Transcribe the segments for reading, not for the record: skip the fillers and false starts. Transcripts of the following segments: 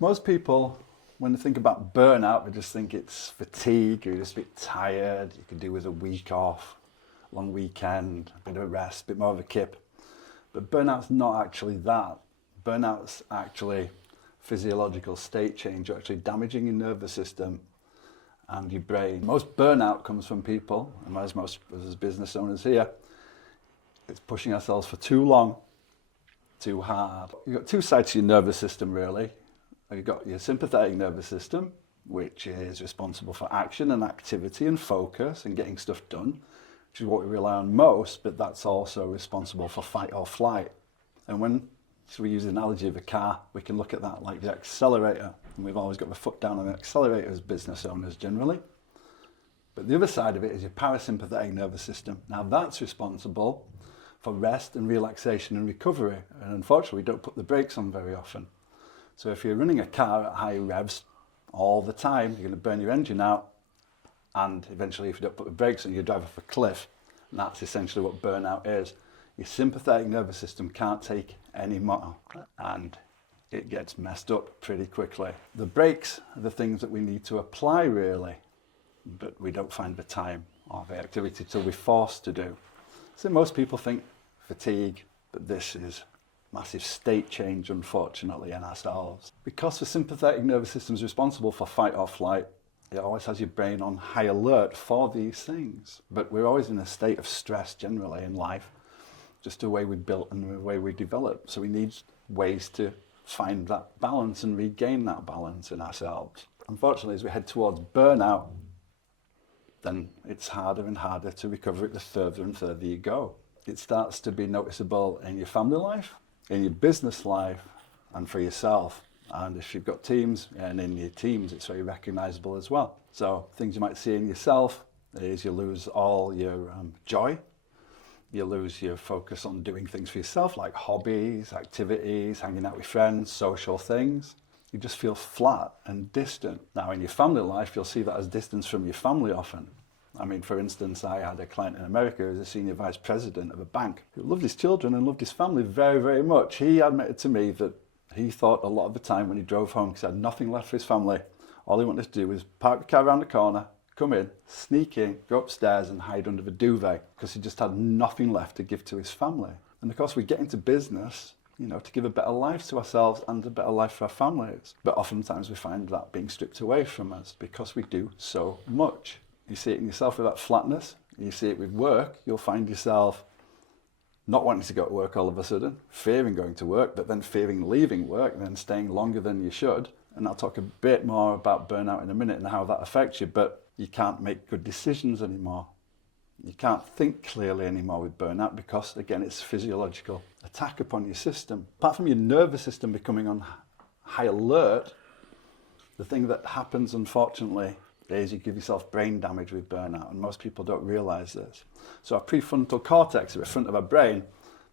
Most people, when they think about burnout, they just think it's fatigue, you're just a bit tired, you could do with a week off, long weekend, a bit of a rest, a bit more of a kip. But burnout's not actually that. Burnout's actually physiological state change. You're actually damaging your nervous system and your brain. Most burnout comes from people, and as most as business owners here, it's pushing ourselves for too long, too hard. You've got two sides to your nervous system, really. You've got your sympathetic nervous system, which is responsible for action and activity and focus and getting stuff done, which is what we rely on most, but that's also responsible for fight or flight. And when we use the analogy of a car, we can look at that like the accelerator, and we've always got the foot down on the accelerator as business owners generally. But the other side of it is your parasympathetic nervous system. Now that's responsible for rest and relaxation and recovery, and unfortunately we don't put the brakes on very often. So if you're running a car at high revs all the time, you're going to burn your engine out, and eventually if you don't put the brakes on, you drive off a cliff. And that's essentially what burnout is. Your sympathetic nervous system can't take any more, and it gets messed up pretty quickly. The brakes are the things that we need to apply really, but we don't find the time or the activity till we're forced to do. So most people think fatigue, but this is massive state change, unfortunately, in ourselves. Because the sympathetic nervous system is responsible for fight or flight, it always has your brain on high alert for these things. But we're always in a state of stress generally in life, just the way we're built and the way we develop. So we need ways to find that balance and regain that balance in ourselves. Unfortunately, as we head towards burnout, then it's harder and harder to recover it the further and further you go. It starts to be noticeable in your family life, in your business life, and for yourself. And if you've got teams, and in your teams, it's very recognizable as well. So things you might see in yourself is you lose all your joy. You lose your focus on doing things for yourself, like hobbies, activities, hanging out with friends, social things. You just feel flat and distant. Now in your family life, you'll see that as distance from your family often. I mean, for instance, I had a client in America who was a senior vice president of a bank who loved his children and loved his family very, very much. He admitted to me that he thought a lot of the time when he drove home, because he had nothing left for his family, all he wanted to do was park the car around the corner, come in, sneak in, go upstairs and hide under the duvet, because he just had nothing left to give to his family. And of course, we get into business, to give a better life to ourselves and a better life for our families. But oftentimes we find that being stripped away from us because we do so much. You see it in yourself with that flatness. You see it with work. You'll find yourself not wanting to go to work all of a sudden, fearing going to work, but then fearing leaving work and then staying longer than you should. And I'll talk a bit more about burnout in a minute and how that affects you, but you can't make good decisions anymore. You can't think clearly anymore with burnout because, again, it's a physiological attack upon your system. Apart from your nervous system becoming on high alert, the thing that happens, unfortunately, is you give yourself brain damage with burnout, and most people don't realize this. So our prefrontal cortex, at the front of our brain,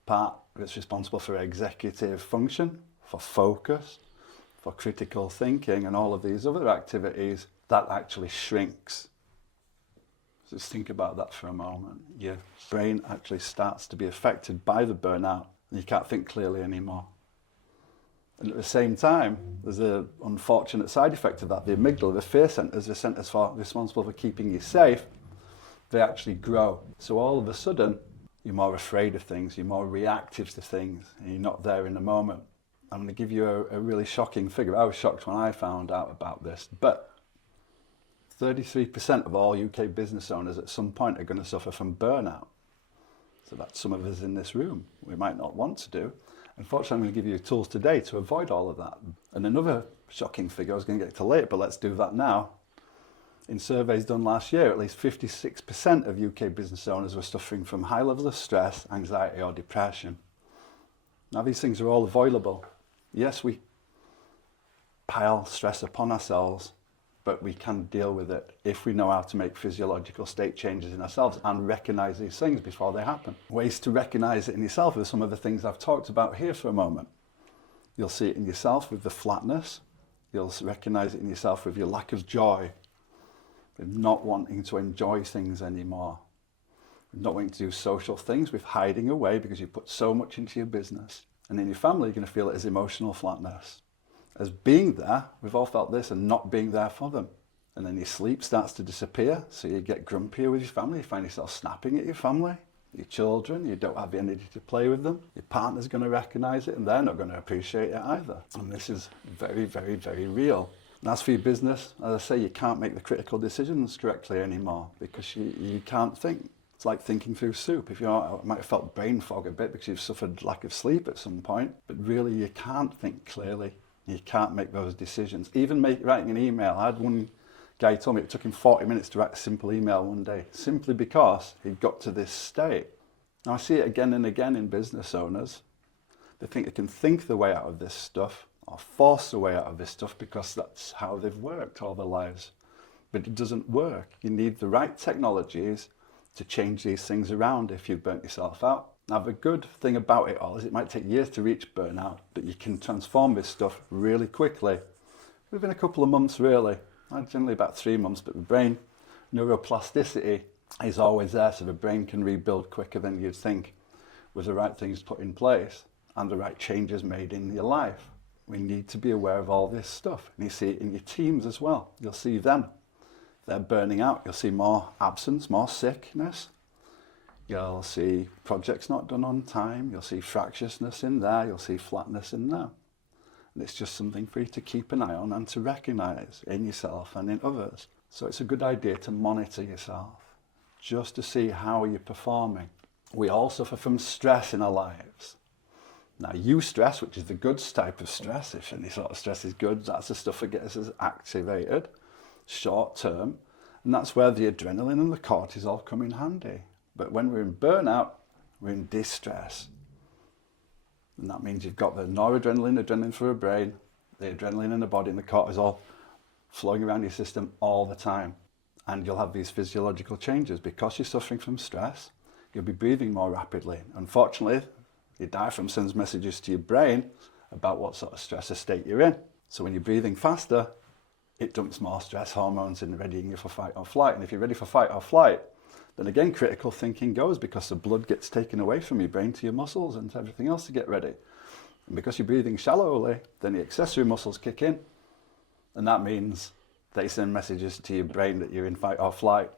part that's responsible for executive function, for focus, for critical thinking, and all of these other activities, that actually shrinks. So just think about that for a moment. Your brain actually starts to be affected by the burnout, and you can't think clearly anymore. And at the same time, there's an unfortunate side effect of that. The amygdala, the fear centers, the centers responsible for keeping you safe, they actually grow. So all of a sudden, you're more afraid of things, you're more reactive to things, and you're not there in the moment. I'm going to give you a really shocking figure. I was shocked when I found out about this, but 33% of all UK business owners at some point are going to suffer from burnout. So that's some of us in this room. We might not want to do. Unfortunately, I'm going to give you tools today to avoid all of that. And another shocking figure I was going to get to later, but let's do that now. In surveys done last year, at least 56% of UK business owners were suffering from high levels of stress, anxiety or depression. Now these things are all avoidable. Yes, we pile stress upon ourselves, but we can deal with it if we know how to make physiological state changes in ourselves and recognize these things before they happen. Ways to recognize it in yourself are some of the things I've talked about here for a moment. You'll see it in yourself with the flatness. You'll recognize it in yourself with your lack of joy, with not wanting to enjoy things anymore, with not wanting to do social things, with hiding away because you put so much into your business. And in your family, you're going to feel it as emotional flatness. as being there. We've all felt this, and not being there for them. And then your sleep starts to disappear, so you get grumpier with your family, you find yourself snapping at your family, your children, you don't have the energy to play with them. Your partner's going to recognise it, and they're not going to appreciate it either. And this is very, very, very real. And as for your business, as I say, you can't make the critical decisions correctly anymore because you can't think. It's like thinking through soup. If you might have felt brain fog a bit because you've suffered lack of sleep at some point, but really you can't think clearly. You can't make those decisions. Even writing an email. I had one guy told me it took him 40 minutes to write a simple email one day, simply because he got to this state. Now I see it again and again in business owners. They think they can think their way out of this stuff or force their way out of this stuff because that's how they've worked all their lives. But it doesn't work. You need the right technologies to change these things around if you've burnt yourself out. Now the good thing about it all is it might take years to reach burnout, but you can transform this stuff really quickly. Within a couple of months really. Generally about 3 months, but the brain neuroplasticity is always there, so the brain can rebuild quicker than you'd think with the right things put in place and the right changes made in your life. We need to be aware of all this stuff, and you see it in your teams as well. You'll see them. They're burning out. You'll see more absence, more sickness. You'll see projects not done on time. You'll see fractiousness in there. You'll see flatness in there. And it's just something for you to keep an eye on and to recognise in yourself and in others. So it's a good idea to monitor yourself, just to see how you're performing. We all suffer from stress in our lives. Now eustress, which is the good type of stress, if any sort of stress is good, that's the stuff that gets us activated, short term, and that's where the adrenaline and the cortisol come in handy. But when we're in burnout, we're in distress. And that means you've got the noradrenaline, adrenaline for the brain, the adrenaline in the body and the cortisol flowing around your system all the time. And you'll have these physiological changes. Because you're suffering from stress, you'll be breathing more rapidly. Unfortunately, your diaphragm sends messages to your brain about what sort of stress state you're in. So when you're breathing faster, it dumps more stress hormones in, readying you for fight or flight. And if you're ready for fight or flight, then again, critical thinking goes because the blood gets taken away from your brain to your muscles and to everything else to get ready. And because you're breathing shallowly, then the accessory muscles kick in. And that means they send messages to your brain that you're in fight or flight.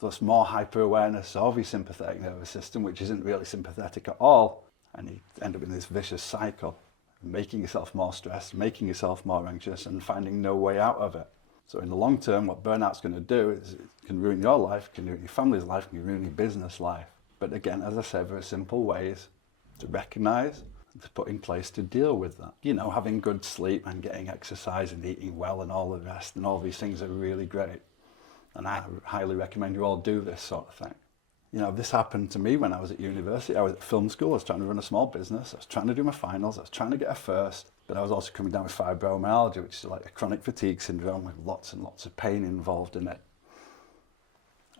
Thus more hyper-awareness of your sympathetic nervous system, which isn't really sympathetic at all. And you end up in this vicious cycle, making yourself more stressed, making yourself more anxious and finding no way out of it. So in the long term, what burnout's going to do is it can ruin your life, can ruin your family's life, can ruin your business life. But again, as I said, there are simple ways to recognise and to put in place to deal with that. You know, having good sleep and getting exercise and eating well and all the rest and all these things are really great. And I highly recommend you all do this sort of thing. You know, this happened to me when I was at university. I was at film school, I was trying to run a small business, I was trying to do my finals, I was trying to get a first. But I was also coming down with fibromyalgia, which is like a chronic fatigue syndrome with lots and lots of pain involved in it.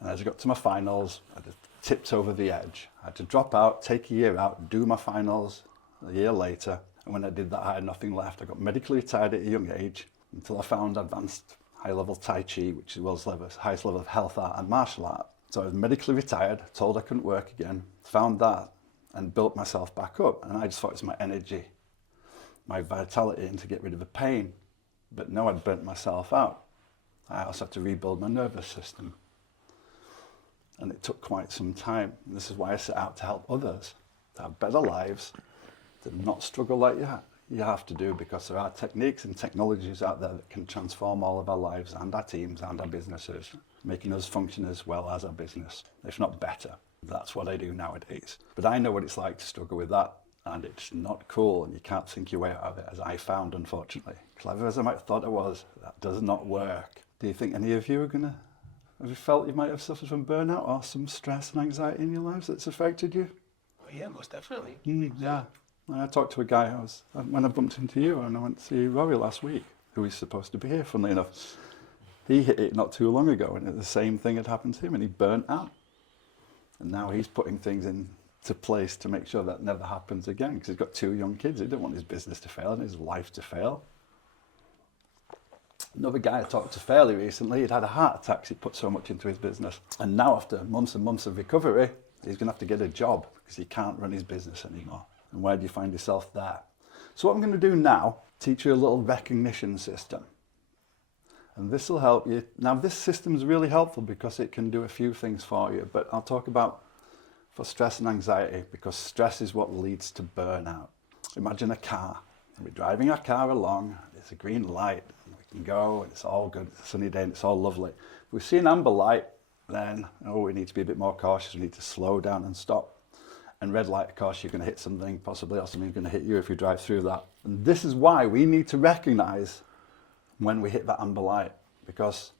And as I got to my finals, I just tipped over the edge. I had to drop out, take a year out, do my finals a year later. And when I did that, I had nothing left. I got medically retired at a young age until I found advanced high-level Tai Chi, which is the world's highest level of health art and martial art. So I was medically retired, told I couldn't work again, found that and built myself back up. And I just thought it was my energy, my vitality, and to get rid of the pain. But no, I'd burnt myself out. I also had to rebuild my nervous system. And it took quite some time. And this is why I set out to help others to have better lives, to not struggle like you have to do, because there are techniques and technologies out there that can transform all of our lives and our teams and our businesses, making us function as well as our business, if not better. That's what I do nowadays. But I know what it's like to struggle with that. And it's not cool, and you can't think your way out of it, as I found, unfortunately. Clever as I might have thought I was, that does not work. Do you think any of you are have you felt you might have suffered from burnout or some stress and anxiety in your lives that's affected you? Oh yeah, most definitely. Yeah. I talked to a guy, when I bumped into you, and I went to see Rory last week, who is supposed to be here, funnily enough. He hit it not too long ago, and the same thing had happened to him, and he burnt out. And now he's putting things into place to make sure that never happens again, because he's got 2 young kids. He didn't want his business to fail and his life to fail. Another guy I talked to fairly recently, he'd had a heart attack because he put so much into his business. And now after months and months of recovery, he's going to have to get a job because he can't run his business anymore. And where do you find yourself there? So what I'm going to do now teach you a little recognition system. And this will help you. Now, this system is really helpful because it can do a few things for you, but I'll talk about for stress and anxiety, because stress is what leads to burnout. Imagine a car. We're driving our car along, there's a green light, and we can go, and it's all good, it's a sunny day, and it's all lovely. If we see an amber light, then, we need to be a bit more cautious, we need to slow down and stop. And red light, of course, you're going to hit something, possibly, or something's going to hit you if you drive through that. And this is why we need to recognize when we hit that amber light, because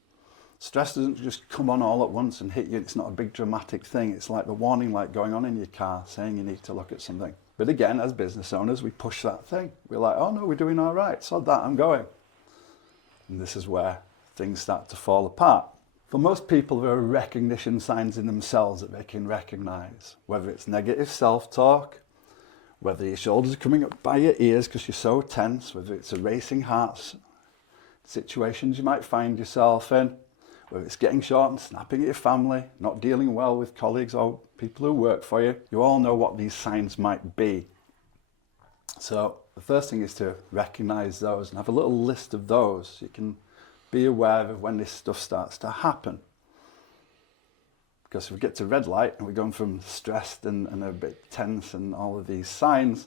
stress doesn't just come on all at once and hit you. It's not a big dramatic thing. It's like the warning light going on in your car saying you need to look at something. But again, as business owners, we push that thing. We're like, oh no, we're doing all right. Sod that, I'm going. And this is where things start to fall apart. For most people, there are recognition signs in themselves that they can recognize, whether it's negative self-talk, whether your shoulders are coming up by your ears because you're so tense, whether it's a racing heart, situations you might find yourself in, whether it's getting short and snapping at your family, not dealing well with colleagues or people who work for you. You all know what these signs might be. So the first thing is to recognize those and have a little list of those so you can be aware of when this stuff starts to happen. Because if we get to red light and we're going from stressed and a bit tense and all of these signs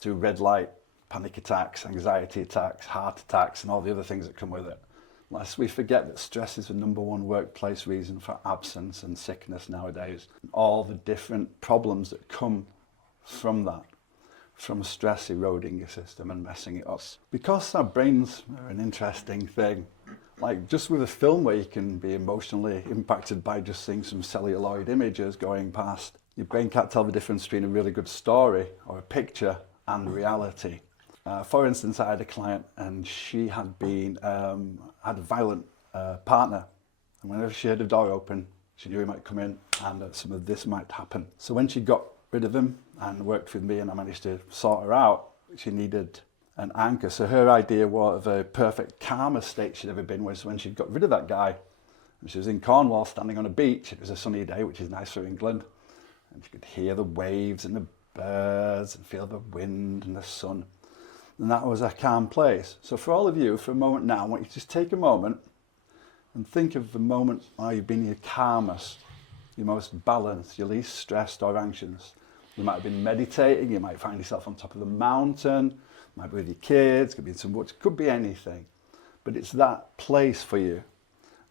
to red light, panic attacks, anxiety attacks, heart attacks, and all the other things that come with it. Lest we forget that stress is the number one workplace reason for absence and sickness nowadays. And all the different problems that come from that, from stress eroding your system and messing it up. Because our brains are an interesting thing, like just with a film where you can be emotionally impacted by just seeing some celluloid images going past, your brain can't tell the difference between a really good story or a picture and reality. For instance, I had a client and she had been had a violent partner, and whenever she heard the door open, she knew he might come in and some of this might happen. So when she got rid of him and worked with me and I managed to sort her out, she needed an anchor. So her idea of a perfect calmest state she'd ever been was when she got rid of that guy. And she was in Cornwall standing on a beach. It was a sunny day, which is nice for England. And she could hear the waves and the birds and feel the wind and the sun. And that was a calm place. So for all of you, for a moment now, I want you to just take a moment and think of the moment where you've been your calmest, your most balanced, your least stressed or anxious. You might have been meditating, you might find yourself on top of the mountain, might be with your kids, could be in some woods, could be anything. But it's that place for you.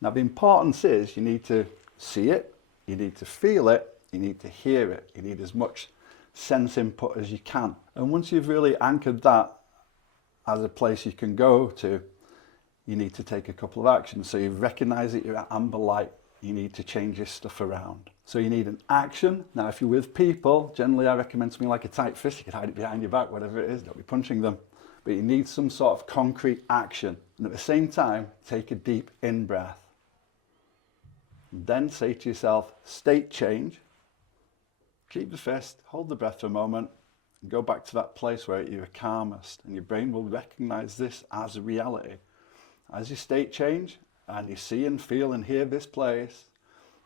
Now the importance is you need to see it, you need to feel it, you need to hear it. You need as much sense input as you can. And once you've really anchored that as a place you can go to, you need to take a couple of actions. So you recognise that you're at amber light, you need to change your stuff around. So you need an action. Now if you're with people, generally I recommend something like a tight fist. You can hide it behind your back, whatever it is, don't be punching them. But you need some sort of concrete action. And at the same time, take a deep in-breath. Then say to yourself, state change. Keep the fist, hold the breath for a moment, and go back to that place where you're calmest. And your brain will recognise this as a reality. As you state change, and you see and feel and hear this place,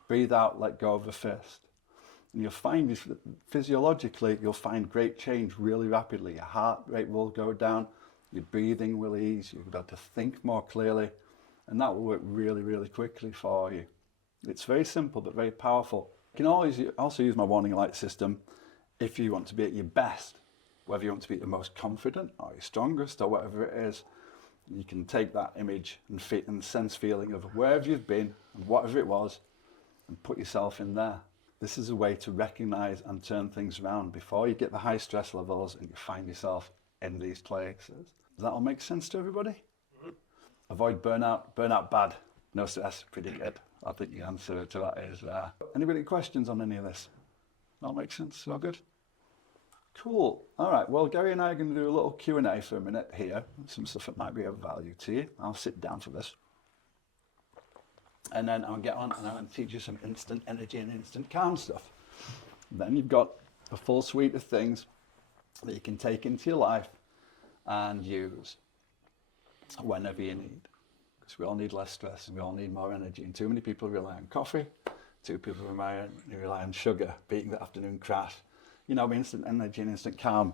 breathe out, let go of the fist. And you'll find, physiologically, you'll find great change really rapidly. Your heart rate will go down, your breathing will ease, you'll be able to think more clearly, and that will work really, really quickly for you. It's very simple, but very powerful. You can always also use my warning light system if you want to be at your best, whether you want to be the most confident or your strongest or whatever it is. You can take that image and sense feeling of wherever you've been and whatever it was and put yourself in there. This is a way to recognize and turn things around before you get the high stress levels and you find yourself in these places. Does that all make sense to everybody? Mm-hmm. Avoid burnout. Burnout bad. No stress. Pretty good. I think the answer to that is anybody questions on any of this? That makes sense? All good? Cool. All right. Well, Gary and I are going to do a little Q&A for a minute here. Some stuff that might be of value to you. I'll sit down for this. And then I'll get on and I'll teach you some instant energy and instant calm stuff. Then you've got a full suite of things that you can take into your life and use whenever you need. Because we all need less stress and we all need more energy. And too many people rely on coffee. Too people rely on sugar, beating the afternoon crash. You know, instant energy and instant calm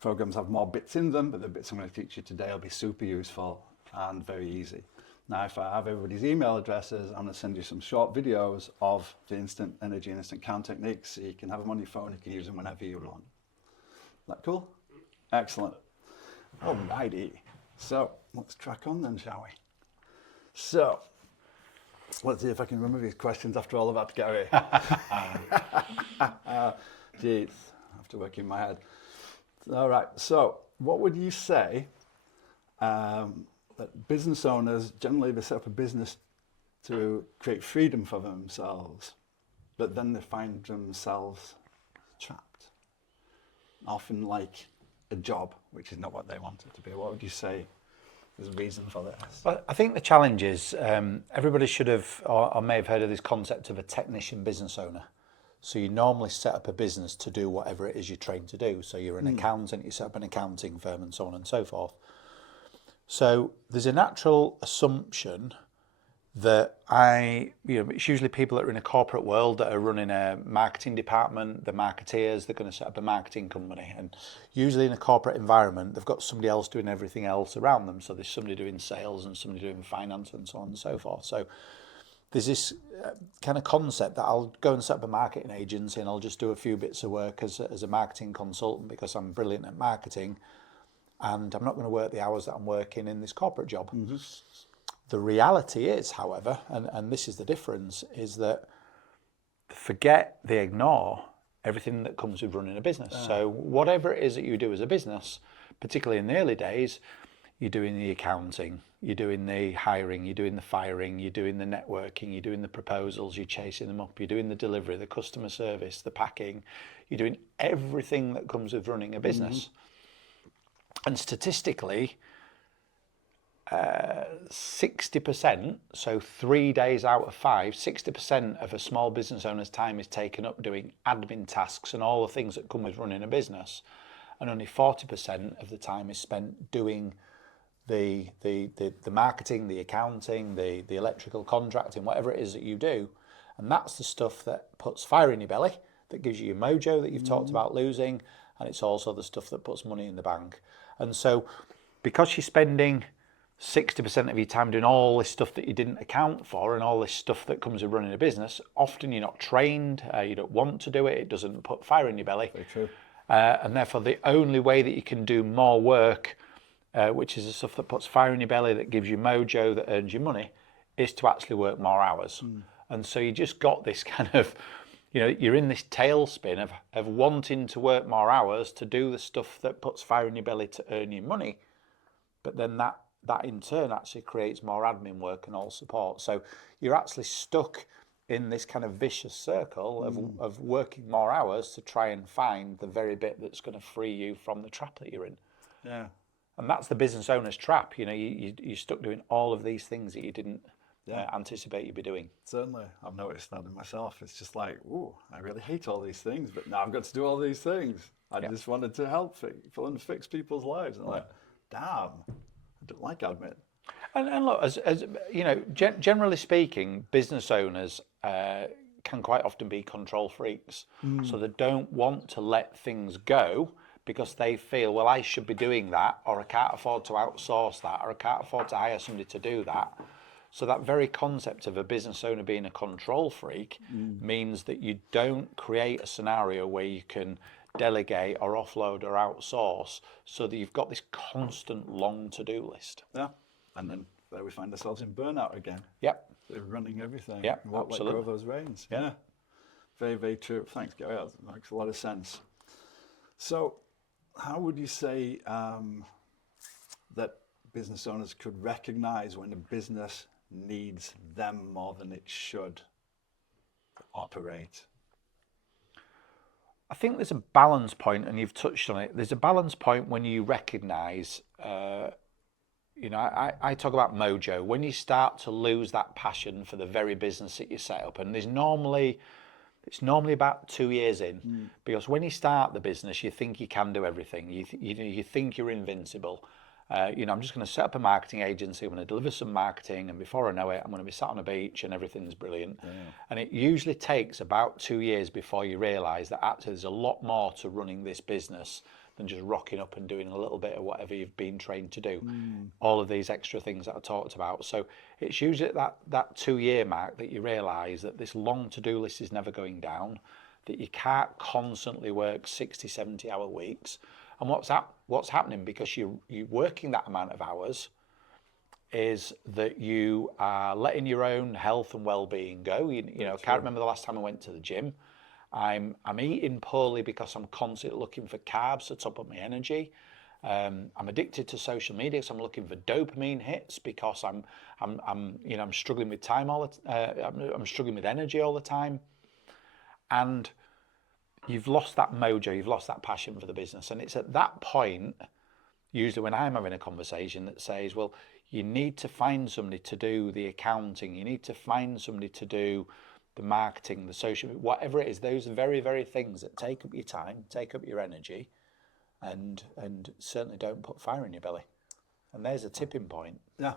programs have more bits in them, but the bits I'm going to teach you today will be super useful and very easy. Now, if I have everybody's email addresses, I'm going to send you some short videos of the instant energy and instant count techniques, so you can have them on your phone. You can use them whenever you want. Is that cool? Excellent. Alrighty. So let's crack on then, shall we? So let's see if I can remember these questions after all of that, Gary. Jeez, I have to work in my head. All right. So what would you say that business owners, generally they set up a business to create freedom for themselves, but then they find themselves trapped, often like a job, which is not what they want it to be. What would you say is the reason for this? Well, I think the challenge is everybody should have or may have heard of this concept of a technician business owner. So you normally set up a business to do whatever it is you're trained to do. So you're an accountant, you set up an accounting firm and so on and so forth. So there's a natural assumption that it's usually people that are in a corporate world that are running a marketing department, the marketeers, they're going to set up a marketing company. And usually in a corporate environment, they've got somebody else doing everything else around them. So there's somebody doing sales and somebody doing finance and so on and so forth. So there's this kind of concept that I'll go and set up a marketing agency and I'll just do a few bits of work as a marketing consultant because I'm brilliant at marketing. And I'm not going to work the hours that I'm working in this corporate job. Mm-hmm. The reality is, however, and this is the difference, is that they ignore everything that comes with running a business. So whatever it is that you do as a business, particularly in the early days, you're doing the accounting, you're doing the hiring, you're doing the firing, you're doing the networking, you're doing the proposals, you're chasing them up, you're doing the delivery, the customer service, the packing, you're doing everything that comes with running a business. Mm-hmm. And statistically, 60%, so 3 days out of 5, 60% of a small business owner's time is taken up doing admin tasks and all the things that come with running a business. And only 40% of the time is spent doing the marketing, the accounting, the electrical contracting, whatever it is that you do. And that's the stuff that puts fire in your belly, that gives you your mojo that you've talked about losing. And it's also the stuff that puts money in the bank. And so because you're spending 60% of your time doing all this stuff that you didn't account for and all this stuff that comes with running a business, often you're not trained, you don't want to do it, it doesn't put fire in your belly. Very true. And therefore the only way that you can do more work, which is the stuff that puts fire in your belly, that gives you mojo, that earns you money, is to actually work more hours. And so you just got this kind of, you're in this tailspin of wanting to work more hours to do the stuff that puts fire in your belly to earn you money. But then that in turn actually creates more admin work and all support. So you're actually stuck in this kind of vicious circle of working more hours to try and find the very bit that's going to free you from the trap that you're in. Yeah. And that's the business owner's trap. You're stuck doing all of these things that you didn't anticipate you'd be doing. Certainly. I've noticed that in myself. It's just like, ooh, I really hate all these things, but now I've got to do all these things. I just wanted to help people and fix people's lives. And I'm like, damn, I don't like admin. And look, as generally speaking, business owners can quite often be control freaks. So they don't want to let things go because they feel, well, I should be doing that, or I can't afford to outsource that, or I can't afford to hire somebody to do that. So that very concept of a business owner being a control freak means that you don't create a scenario where you can delegate or offload or outsource, so that you've got this constant long to-do list. Yeah, and then there we find ourselves in burnout again. Yep. They're running everything. Yep, absolutely. Let go of those reins. Yeah. Very, very true. Thanks, Gary. That makes a lot of sense. So how would you say that business owners could recognize when a business needs them more than it should to operate? I think there's a balance point, and you've touched on it. There's a balance point when you recognize, I talk about mojo. When you start to lose that passion for the very business that you set up, and it's normally about 2 years in, because when you start the business, you think you can do everything. You think you're invincible. I'm just going to set up a marketing agency, I'm going to deliver some marketing, and before I know it, I'm going to be sat on a beach and everything's brilliant. Yeah. And it usually takes about 2 years before you realise that actually there's a lot more to running this business than just rocking up and doing a little bit of whatever you've been trained to do. All of these extra things that I talked about. So it's usually at that 2-year mark that you realise that this long to-do list is never going down, that you can't constantly work 60, 70-hour weeks. And what's happening, because you're working that amount of hours, is that you are letting your own health and well-being go. You know, I can't remember the last time I went to the gym. I'm eating poorly because I'm constantly looking for carbs to top up my energy. I'm addicted to social media, so I'm looking for dopamine hits because I'm struggling with time all the I'm struggling with energy all the time, and you've lost that mojo, you've lost that passion for the business. And it's at that point, usually when I'm having a conversation, that says, well, you need to find somebody to do the accounting, you need to find somebody to do the marketing, the social, whatever it is, those very, very things that take up your time, take up your energy, and certainly don't put fire in your belly. And there's a tipping point. Yeah,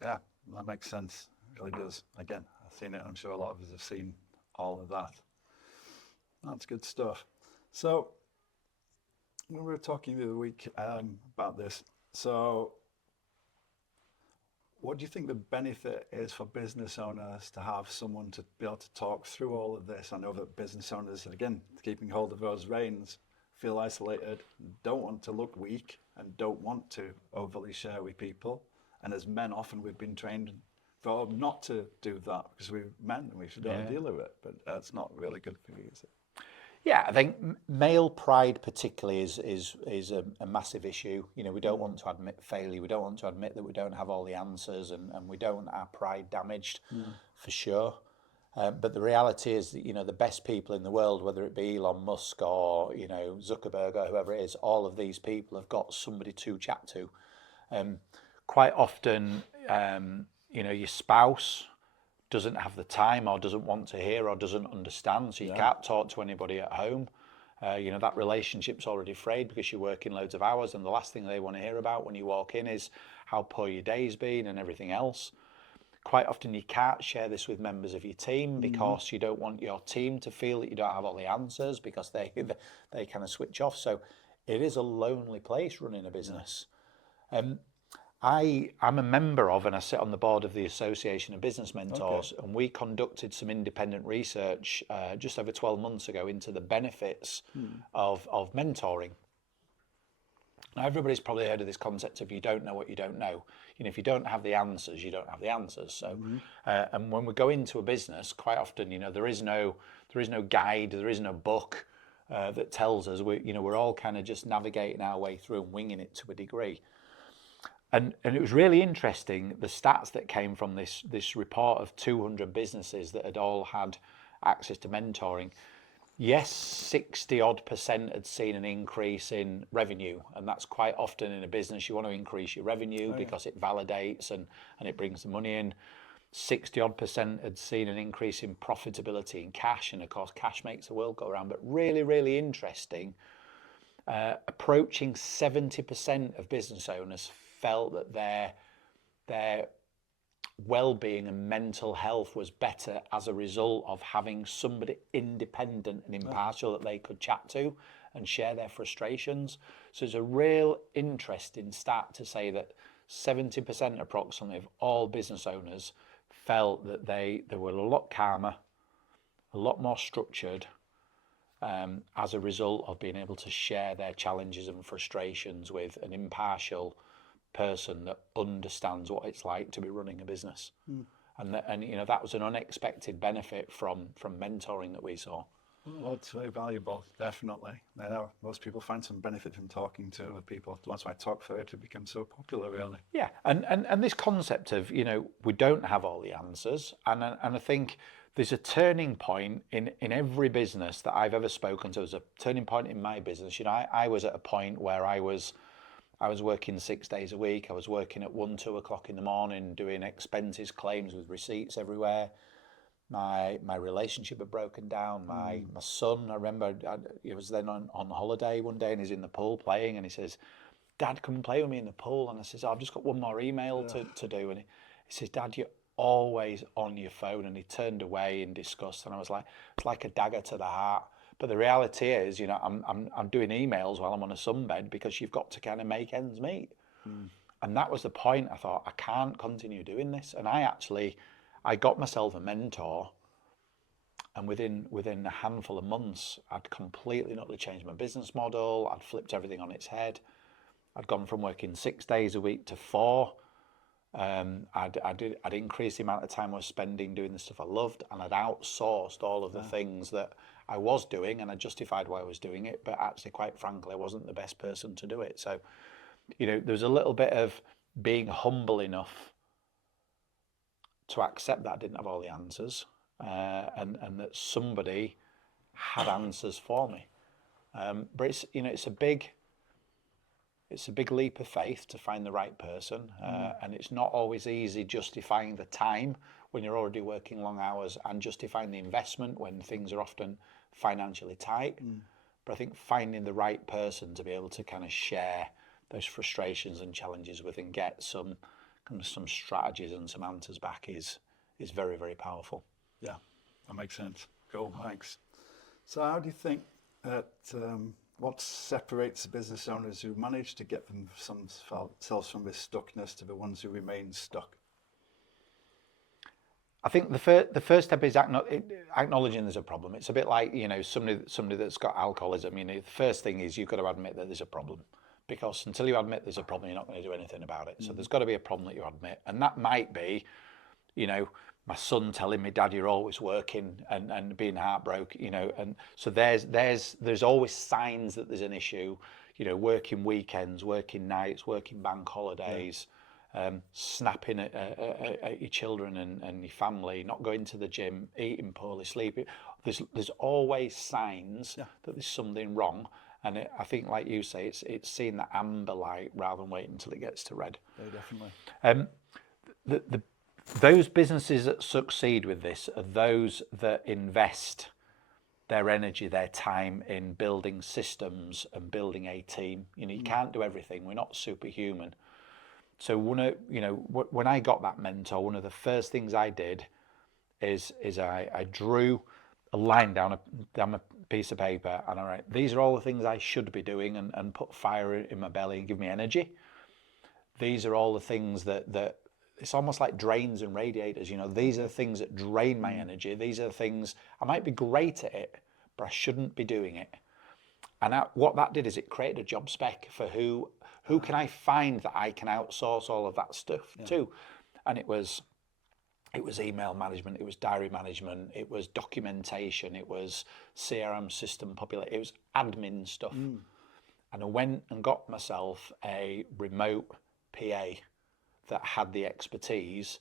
that makes sense. It really does. Again, I've seen it. I'm sure a lot of us have seen all of that. That's good stuff. So we were talking the other week about this. So what do you think the benefit is for business owners to have someone to be able to talk through all of this? I know that business owners, again, keeping hold of those reins, feel isolated, don't want to look weak, and don't want to overly share with people. And as men, often we've been trained for not to do that because we're men and we should deal with it. But that's not really good for you, is it? Yeah, I think male pride particularly is a massive issue. You know, we don't want to admit failure. We don't want to admit that we don't have all the answers, and we don't want our pride damaged, for sure. But the reality is that, you know, the best people in the world, whether it be Elon Musk or, you know, Zuckerberg or whoever it is, all of these people have got somebody to chat to. Quite often, you know, your spouse doesn't have the time or doesn't want to hear or doesn't understand, so you can't talk to anybody at home. You know, that relationship's already frayed because you're working loads of hours, and the last thing they want to hear about when you walk in is how poor your day's been and everything else. Quite often you can't share this with members of your team because you don't want your team to feel that you don't have all the answers, because they kind of switch off. So it is a lonely place running a business. I'm a member of, and I sit on the board of the Association of Business Mentors, and we conducted some independent research just over 12 months ago into the benefits of mentoring. Now, everybody's probably heard of this concept of you don't know what you don't know. You know, if you don't have the answers, you don't have the answers. So, and when we go into a business, quite often, you know, there is no guide, there is no book that tells us. We're all kind of just navigating our way through and winging it to a degree. And it was really interesting, the stats that came from this report of 200 businesses that had all had access to mentoring. Yes, 60% had seen an increase in revenue, and that's quite often in a business. You want to increase your revenue because it validates and it brings the money in. 60% had seen an increase in profitability in cash, and of course cash makes the world go around. But really, really interesting, approaching 70% of business owners felt that their well-being and mental health was better as a result of having somebody independent and impartial that they could chat to and share their frustrations. So it's a real interesting stat to say that 70% approximately of all business owners felt that they were a lot calmer, a lot more structured, as a result of being able to share their challenges and frustrations with an impartial person that understands what it's like to be running a business. And you know, that was an unexpected benefit from mentoring that we saw. Well, it's very valuable, definitely. I know most people find some benefit from talking to other people. That's why Talk for It become so popular, really. Yeah, and this concept of, you know, we don't have all the answers, and I think there's a turning point in every business that I've ever spoken to. There's a turning point in my business. You know, I was at a point where I was working 6 days a week. I was working at 1, 2 o'clock in the morning, doing expenses, claims with receipts everywhere. My relationship had broken down. My son, I remember, he was then on holiday one day, and he's in the pool playing, and he says, "Dad, come and play with me in the pool." And I says, "I've just got one more email to do." And he says, "Dad, you're always on your phone." And he turned away in disgust, and I was like, it's like a dagger to the heart, But the reality is, you know, I'm doing emails while I'm on a sunbed because you've got to kind of make ends meet. And that was the point. I thought, I can't continue doing this. And I got myself a mentor, and within a handful of months, I'd completely not only changed my business model. I'd flipped everything on its head. I'd gone from working 6 days a week to 4. I'd increased the amount of time I was spending doing the stuff I loved, and I'd outsourced all of the things that I was doing, and I justified why I was doing it. But actually, quite frankly, I wasn't the best person to do it. So, you know, there's a little bit of being humble enough to accept that I didn't have all the answers, and that somebody had answers for me. But it's, you know, it's a big leap of faith to find the right person, and it's not always easy justifying the time when you're already working long hours, and justifying the investment when things are often financially tight. But I think finding the right person to be able to kind of share those frustrations and challenges with, and get some strategies and some answers back is very, very powerful. Yeah, that makes sense. Cool, thanks. So how do you think that what separates business owners who manage to get themselves from this stuckness to the ones who remain stuck? I think the first step is acknowledging there's a problem. It's a bit like, you know, somebody that's got alcoholism. You know, the first thing is you've got to admit that there's a problem, because until you admit there's a problem, you're not going to do anything about it. So there's got to be a problem that you admit, and that might be, you know, my son telling me, "Dad, you're always working," and being heartbroken, you know. And so there's always signs that there's an issue, you know, working weekends, working nights, working bank holidays, snapping at your children and your family, not going to the gym, eating poorly, sleeping. There's always signs that there's something wrong. And I think, like you say, it's seeing that amber light rather than waiting until it gets to red. Yeah, definitely. Those businesses that succeed with this are those that invest their energy, their time in building systems and building a team. You know, you can't do everything. We're not superhuman. So when I got that mentor, one of the first things I did is I drew a line down a piece of paper, and I write, these are all the things I should be doing, and put fire in my belly and give me energy. These are all the things that it's almost like drains and radiators. You know, these are the things that drain my energy. These are the things I might be great at it, but I shouldn't be doing it. And what that did is it created a job spec for who can I find that I can outsource all of that stuff to. And it was email management, it was diary management, it was documentation, it was CRM system population, it was admin stuff. And I went and got myself a remote PA that had the expertise,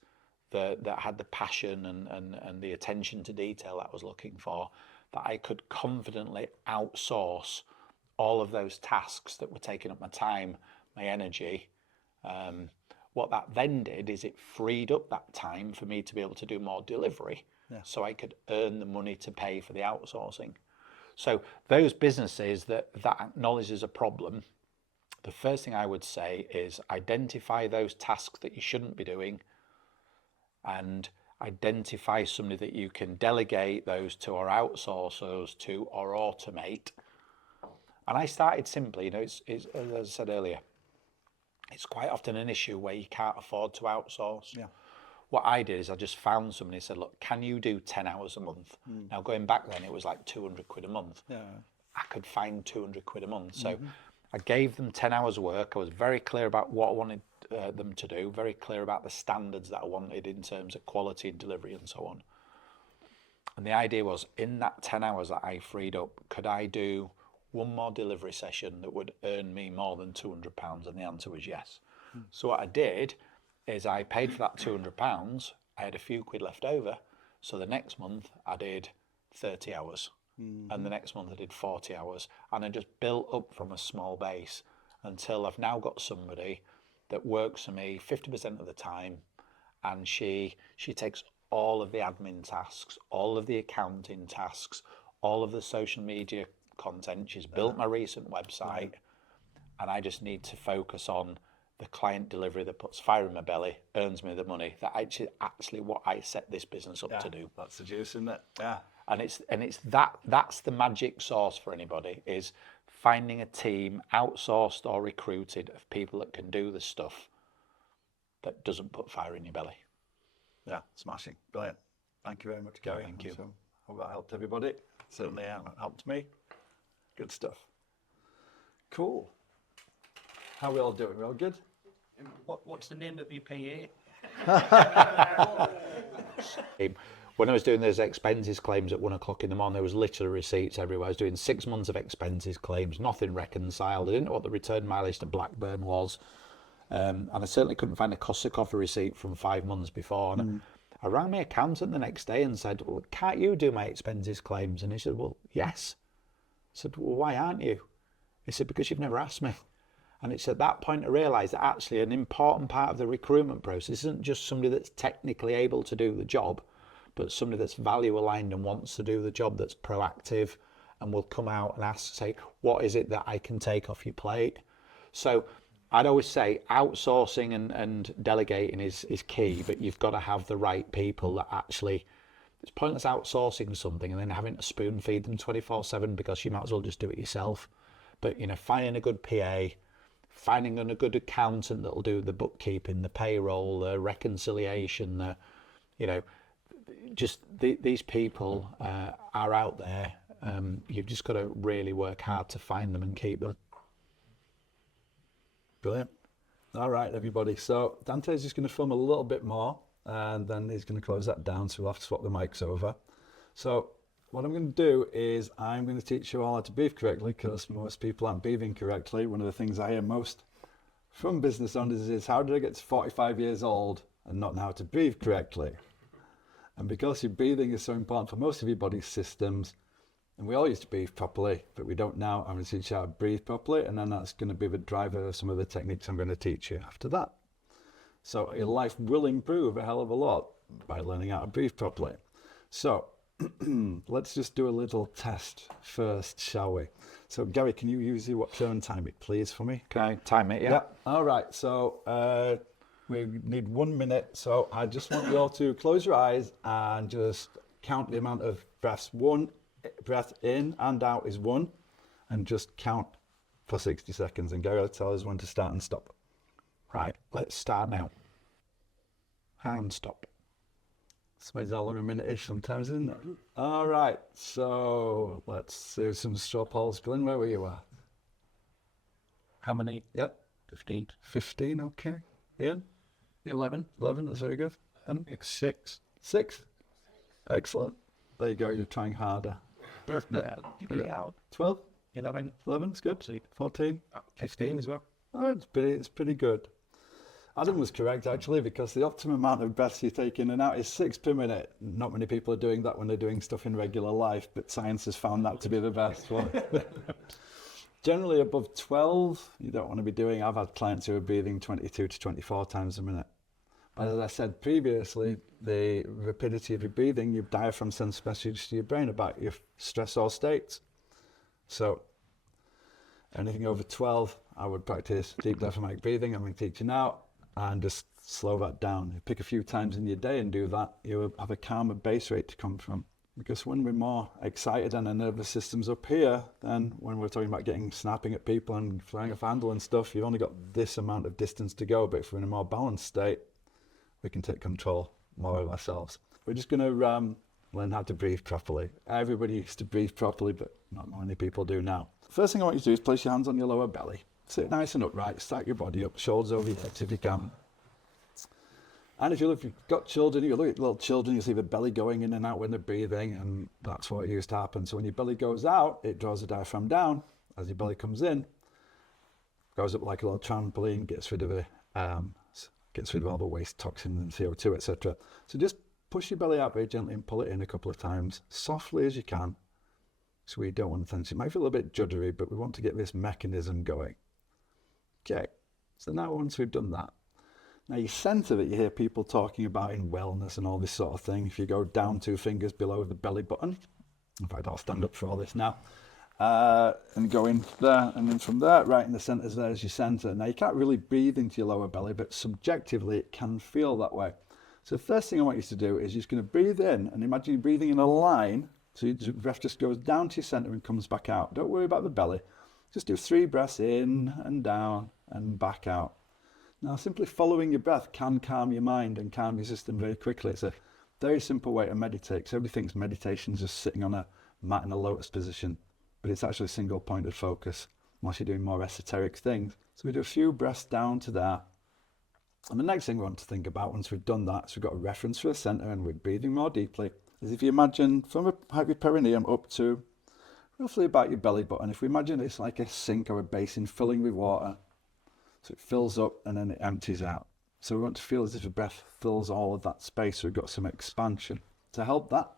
that had the passion and the attention to detail that I was looking for, that I could confidently outsource all of those tasks that were taking up my time, my energy. What that then did is it freed up that time for me to be able to do more delivery, so I could earn the money to pay for the outsourcing. So those businesses that acknowledge there's a problem, the first thing I would say is identify those tasks that you shouldn't be doing, and identify somebody that you can delegate those to, or outsource those to, or automate. And I started simply, you know, it's as I said earlier, it's quite often an issue where you can't afford to outsource. Yeah. What I did is I just found somebody and said, look, can you do 10 hours a month? Now, going back then, it was like 200 quid a month. Yeah. I could find 200 quid a month. So I gave them 10 hours work. I was very clear about what I wanted them to do, very clear about the standards that I wanted in terms of quality and delivery and so on. And the idea was, in that 10 hours that I freed up, could I do one more delivery session that would earn me more than £200? And the answer was yes. So what I did is I paid for that £200. I had a few quid left over. So the next month I did 30 hours. And the next month I did 40 hours. And I just built up from a small base until I've now got somebody that works for me 50% of the time. And she takes all of the admin tasks, all of the accounting tasks, all of the social media content. She's built my recent website, and I just need to focus on the client delivery that puts fire in my belly, earns me the money. That actually what I set this business up to do. That's the juice, isn't it? Yeah. And it's that's the magic sauce for anybody, is finding a team, outsourced or recruited, of people that can do the stuff that doesn't put fire in your belly. Yeah, smashing. Brilliant. Thank you very much, Gary. Thank you. So, hope that helped everybody. Certainly helped me. Good stuff. Cool. How are we all doing? We all good? What's the name of your PA? When I was doing those expenses claims at 1 o'clock in the morning, there was literally receipts everywhere. I was doing 6 months of expenses claims, nothing reconciled. I didn't know what the return mileage to Blackburn was. And I certainly couldn't find a Costa Coffee receipt from 5 months before. And I rang my accountant the next day and said, well, can't you do my expenses claims? And he said, well, yes. I said, well, why aren't you? He said, because you've never asked me. And it's at that point I realised that actually an important part of the recruitment process isn't just somebody that's technically able to do the job, but somebody that's value aligned and wants to do the job, that's proactive and will come out and ask, say, what is it that I can take off your plate? So I'd always say outsourcing and delegating is key, but you've got to have the right people that actually, it's pointless outsourcing something and then having to spoon feed them 24/7 because you might as well just do it yourself. But, you know, finding a good PA, finding a good accountant that'll do the bookkeeping, the payroll, the reconciliation, the, you know, just these people are out there. You've just got to really work hard to find them and keep them. Brilliant. All right, everybody. So Dante's just going to film a little bit more and then he's going to close that down, so we'll have to swap the mics over. So what I'm going to do is I'm going to teach you all how to breathe correctly, because most people aren't breathing correctly. One of the things I hear most from business owners is, how did I get to 45 years old and not know how to breathe correctly? And because your breathing is so important for most of your body's systems, and we all used to breathe properly, but we don't now, I'm going to teach you how to breathe properly, and then that's going to be the driver of some of the techniques I'm going to teach you after that. So your life will improve a hell of a lot by learning how to breathe properly. So let's just do a little test first, shall we? So Gary, can you use your watcher and time it, please, for me? Can I time it? Yeah. All right. So we need 1 minute. So I just want you all to close your eyes and just count the amount of breaths. One breath in and out is 1, and just count for 60 seconds. And Gary will tell us when to start and stop. Right. Let's start now. And stop. So it's all over a minute-ish sometimes, isn't it? All right, so let's do some straw polls. Glenn, where were you at? How many? Yep. 15. 15, okay. Ian? 11. 11, that's very good. And 6. 6? Excellent. There you go, you're trying harder. 12? 11. 11, that's good. 14? 15 as well. Oh, it's pretty good. Adam was correct, actually, because the optimum amount of breaths you take in and out is 6 per minute. Not many people are doing that when they're doing stuff in regular life, but science has found that to be the best one. Generally above 12, you don't want to be doing. I've had clients who are breathing 22 to 24 times a minute. But as I said previously, the rapidity of your breathing, your diaphragm sends messages to your brain about your stress or states. So anything over 12, I would practice deep diaphragmatic breathing. I'm going to teach you now. And just slow that down. You pick a few times in your day and do that, you'll have a calmer base rate to come from. Because when we're more excited and our nervous system's up here, then when we're talking about snapping at people and flying off handle and stuff, you've only got this amount of distance to go. But if we're in a more balanced state, we can take control more of ourselves. We're just going to learn how to breathe properly. Everybody used to breathe properly, but not many people do now. First thing I want you to do is place your hands on your lower belly. Sit nice and upright, stack your body up, shoulders over your hips if you can. And if you've got children, you look at little children, you see the belly going in and out when they're breathing, and that's what used to happen. So when your belly goes out, it draws the diaphragm down. As your belly comes in, goes up like a little trampoline, gets rid of all the waste toxins and CO2, etc. So just push your belly out very gently and pull it in a couple of times, softly as you can. So we don't want to tense. It might feel a bit juddery, but we want to get this mechanism going. Okay, so now once we've done that, now your centre that you hear people talking about in wellness and all this sort of thing, if you go down 2 fingers below the belly button, in fact I'll stand up for all this now, and go in there, and then from there, right in the centre, there's your centre. Now you can't really breathe into your lower belly, but subjectively it can feel that way. So the first thing I want you to do is you're just going to breathe in, and imagine you're breathing in a line So your breath just goes down to your centre and comes back out. Don't worry about the belly. Just do 3 breaths in and down and back out. Now, simply following your breath can calm your mind and calm your system very quickly. It's a very simple way to meditate, because everybody thinks meditation is just sitting on a mat in a lotus position, but it's actually single pointed focus unless you're doing more esoteric things. So we do a few breaths down to that. And the next thing we want to think about once we've done that, so we've got a reference for the centre and we're breathing more deeply, is if you imagine from your perineum up to roughly about your belly button, if we imagine it's like a sink or a basin filling with water, so it fills up and then it empties out. So we want to feel as if the breath fills all of that space, so we've got some expansion to help that.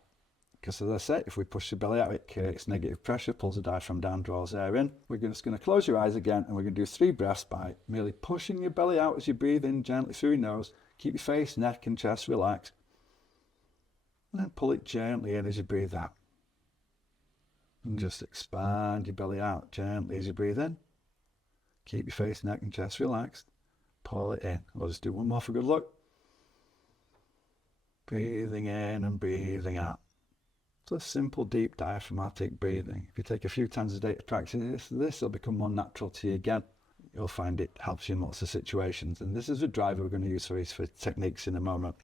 Because as I say, if we push the belly out, it creates negative pressure, pulls the diaphragm down, draws air in. We're just going to close your eyes again, and we're going to do 3 breaths by merely pushing your belly out as you breathe in gently through your nose. Keep your face, neck and chest relaxed. And then pull it gently in as you breathe out. And just expand your belly out gently as you breathe in. Keep your face, neck and chest relaxed. Pull it in. We'll just do one more for good luck. Breathing in and breathing out. So a simple, deep, diaphragmatic breathing. If you take a few times a day to practice this will become more natural to you again. You'll find it helps you in lots of situations. And this is the driver we're going to use for these techniques in a moment.